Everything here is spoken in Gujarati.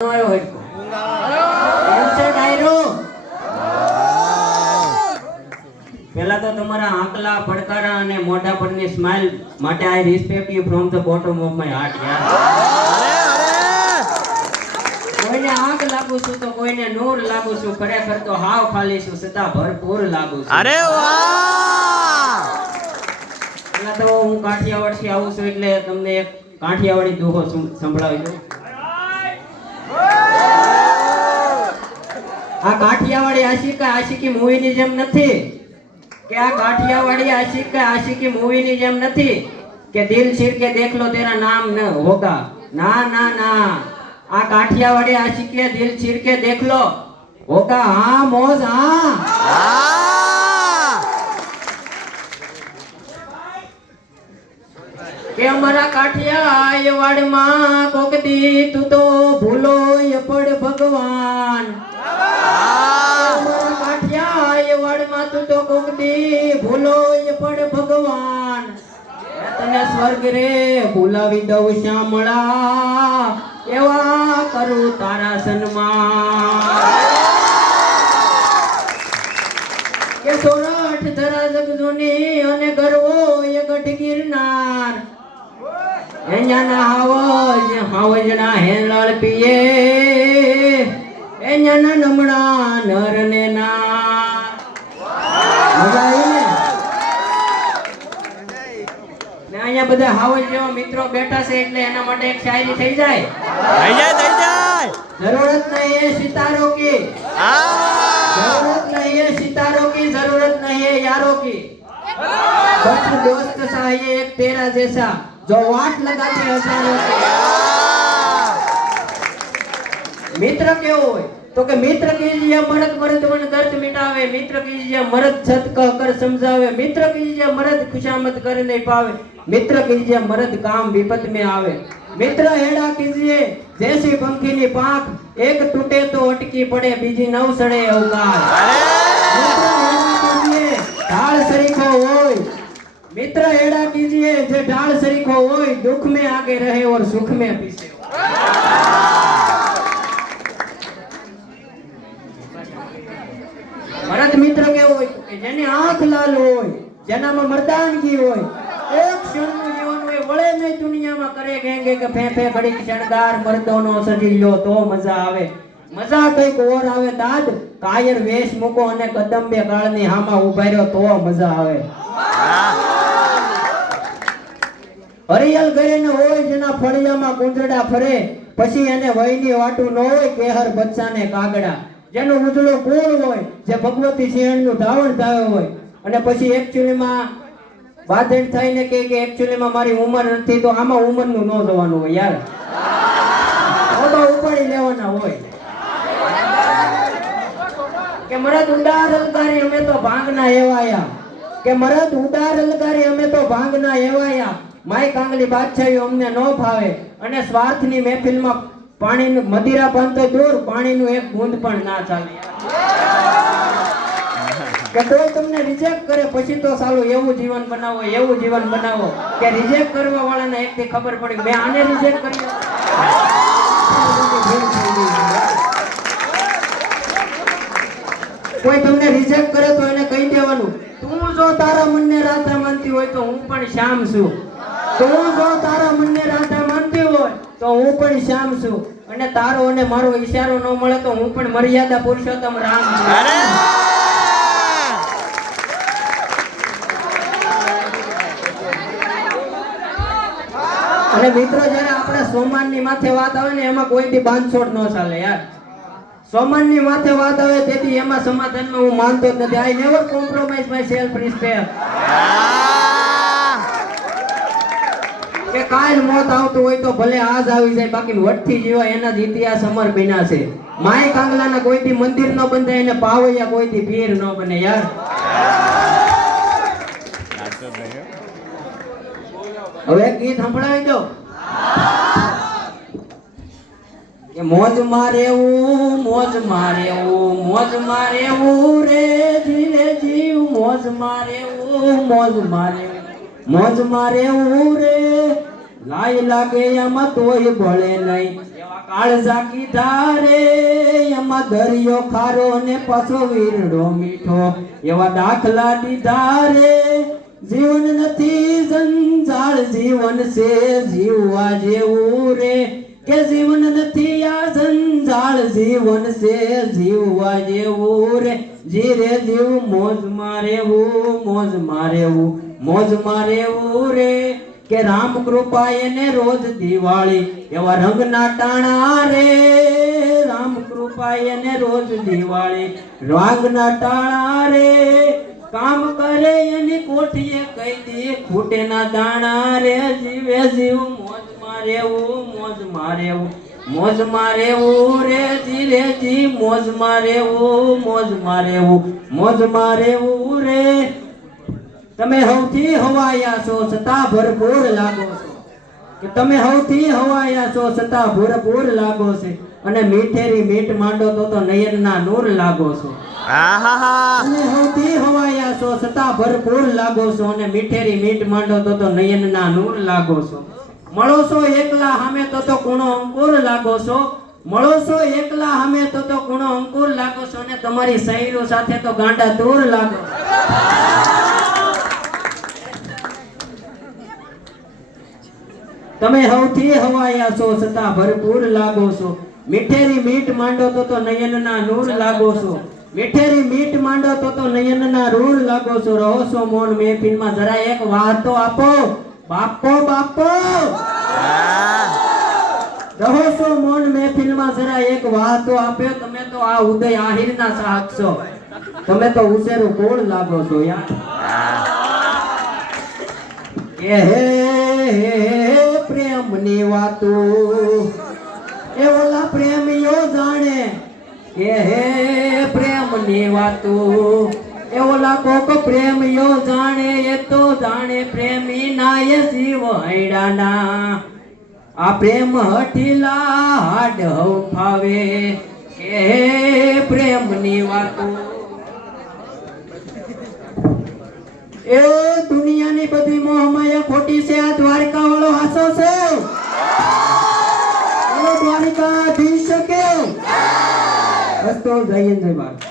પેલા તો તમારા આંકલા પડકારા અને મોઢા પરની સ્માઈલ માટે આઈ respect you from the bottom of my heart યાર. કોઈને આંખ લાગુ છું તો કોઈને નૂર લાગુ છું, ખરેખર તો હાવ ખાલી છું સદા ભરપૂર લાગુ છું. અરે વાહ! પેલા તો હું કાઠિયાવાડ થી આવું છું એટલે તમને એક કાઠિયાવાડી દોહો સંભળાવી દઉં. આ કાઠિયાવાડી આશિકી મૂવી ની જેમ નથી કે આ કાઠિયાવાડી આશિકી મૂવી ની જેમ નથી કે દિલ ચીર કે દેખ લો તેરા નામ ન હોગા. ના ના ના, આ કાઠિયાવાડી આશિકી દિલ ચીર કે દેખ લો હોગા. હા મોજ હા. કે અમારા કાઠિયાવાડમાં કોક દી તું તો ભૂલો પડ ભગવાન. અમારા કાઠિયાવાડમાં તું તો કોક દી ભૂલો પડ ભગવાન. તને સ્વર્ગ રે ભૂલાવી દઉં શ્યામળા, એવા કરું તારા સન્માન. કે સોરઠ ધરા જગજોની અને ગરવો એ ગઢ ગિરનાર. એኛના હાવજના હેલાળ પીએ, એኛના નમણા નર ને ના. મજા આવી ને? અહીંયા બધા હાવજ જેવા મિત્રો બેઠા છે એટલે એના માટે એક શાયરી થઈ જાય. થઈ જાય. જરૂરત નહીં है सितारों की, जरूरत नहीं है सितारों की, जरूरत नहीं है यारों की, बस दोस्त चाहिए एक तेरा जैसा जो वाट लगाते हजारों की. मित्र કેવો હોય તો કે મિત્ર કીજીએ મરદ મરદ વન દર્દ મિટાવે, મિત્ર કીજીએ મરદ સત કહ કર સમજાવે, મિત્ર કીજીए मर्द खुशामद कर नहीं पावे, मित्र कीजिए मर्द काम विपत में आवे. मित्र हेड़ा कीजिए जैसी पंखी नी पाख, एक टूटे तो अटकी पड़े बीजी नव सड़े अवकाश. मित्र हेड़ा कीजिए ढाल सरीखो होय, मित्र हेड़ा कीजिए जे ढाल सरीखो होय, दुख में आगे रहे और सुख में पीछे. मर्द मित्र કેવો હોય કે જેની આંખ લાલ હોય, જેનામાં મર્દાનગી હોય, એક ક્ષણનું જીવન હોય, વળે નહીં દુનિયામાં કરે ગેંગે કે ફે ફે ઘડી શણગાર મર્દોનો સજી લો તો મજા આવે. મજા કઈક ઓર આવે દાદ, કાયર વેશ મૂકો અને કદંબે કાળની હામાં ઉભા રહ્યો તો મજા આવે. હરિયલ ઘરે ન હોય જેના ફળિયામાં કુંજડા ફરે, પછી એને વયની વાટું ન હોય કેહર બચ્ચાને કાગડા. જેનું ઉજળું કુળ હોય, જે ભગવતી સિંહણનું ધાવણ થયું હોય, અને પછી એકચ્યુઅલીમાં બાધેડ થઈને કે એકચ્યુઅલીમાં મારી ઉંમર નથી, તો આમાં ઉંમરનું ન જોવાનું હોય યાર, ફોટો ઉપાડી લેવાના હોય. કે મરદ ઉડાર અલગારી અમે તો ભાંગના એવાયા, કે મરદ ઉડાર અલગારી અમે તો ભાંગના એવાયા, માય કાંગલી બાદશાહી અમને ન ભાવે, અને સ્વાર્થની મહેફિલમાં પાણીનું મદિરા પાન તો દૂર, પાણીનું એક બૂંદ પણ ના ચાલે. કે કોઈ તમને રિજેક્ટ કરે પછી તો સાલું એવું જીવન બનાવો, એવું જીવન બનાવો કે રિજેક્ટ કરવા વાળાને એકથી ખબર પડી મેં આને રિજેક્ટ કર્યો. કોઈ તમને રિજેક્ટ કરે તો એને કહી દેવાનું, તું જો તારા મનને રાધા માનતી હોય તો હું પણ શ્યામ છું. તું જો તારા મનને રાધા માનતી હોય તો હું પણ શ્યામ છું, અને તારો અને મારો ઈશારો ન મળે તો હું પણ મર્યાદા પુરુષોત્તમ રામ છું. અને મિત્રો જયારે આપણે સોમાનની માથે વાત આવે ને એમાં કોઈથી બાંધછોડ ન ચાલે યાર. સોમાનની માથે વાત આવે તેથી એમાં સમાધાનમાં હું માનતો જ નથી. I never compromise my self respect. કે કાલ મોત આવતું હોય તો ભલે આજ આવી જાય, બાકી વટથી જીવા એના જ ઇતિહાસ અમર બન્યા છે. માય કાંગલાના કોઈથી મંદિર ન બંધાય ને પાવૈયા કોઈથી પીર ન બને યાર. હવે ગીત સંભળાવી દો કે મોજ મારેવું મોજ મારેવું મોજ મારેવું રે ધીરે જીવ, મોજ મારેવું મોજ મારેવું મોજ મારેવું રે, લાય લાગે આમાં તોય ભળે નહીં. કાળજા કીધા રે એમાં દરિયો ખારો ને પાછો વીરડો મીઠો એવા દાખલા દીધા રે જીવન નથી જંજાળ જીવન છે જીવવા જેવું રે કે જીવન નથી આ જંજાળ જીવન છે જીવવા જેવું રે જીરે જીવ મોજમાં રહેવું મોજમાં રહેવું મોજમાં રહેવું રે કે રામ કૃપા એને રોજ દિવાળી એવા રંગના ટાણા રે રામ કૃપા એને રોજ દિવાળી રંગના ટાણા રે કામ કરે એની કોઠીએ કહી દે ખૂટે ના દાણા રે જીવે જીવ મોજમાં રહેવું મોજમાં રહેવું મોજમાં રહેવું રે જીરે જી મોજમાં રહેવું મોજમાં રહેવું મોજમાં રહેવું રે તમે સૌથી હવાયા છો છતાં ભરપૂર લાગો છો કે તમે સૌથી હવાયા છો છતાં ભરપૂર લાગો છે અને મીઠેરી મીઠ માંડો તો નયનના નૂર લાગો છો અને સૌથી હવાયા છો છતાં ભરપૂર લાગો છો અને મીઠેરી મીઠ માંડો તો નયનના નૂર લાગો છો મળો છો એકલા સામે તો કુણો અંકુર લાગો છો મળો છો એકલા સામે તો કુણો અંકુર લાગો છો અને તમારી સહેલો સાથે તો ગાંડા દૂર લાગો તમે સૌથી હવાયા છો છતાં ભરપૂર લાગો છો મીઠેરી મીઠ માંડો તો નયનના નૂર લાગો છો મીઠેરી મીઠ માંડો તો નયનના નૂર લાગો છો રહો છો મૌન મહેફિલમાં જરા એક વાત તો આપો બાપો બાપો રહો છો મૌન મહેફિલમાં જરા એક વાત તો આપ્યો તમે તો આ ઉદય આહિરના સાહક છો તમે તો ઉસેરું કોણ લાગો છો યાર કે હે પ્રેમની વાતો એ ઓલા પ્રેમીઓ જાણે કે હે પ્રેમની વાતો એ ઓલા કોક પ્રેમીઓ જાણે એ તો જાણે પ્રેમી ના એ જીવ હૈડાના આ પ્રેમ હઠીલા હાડ ફાવે કે હે પ્રેમની વાતો એ દુનિયાની બધી મોહમાયા ખોટી છે આ દ્વારકા વાળો હાસો છે દ્વારિકાધીશ કે બસ તો જય હિન્દ જય ભારત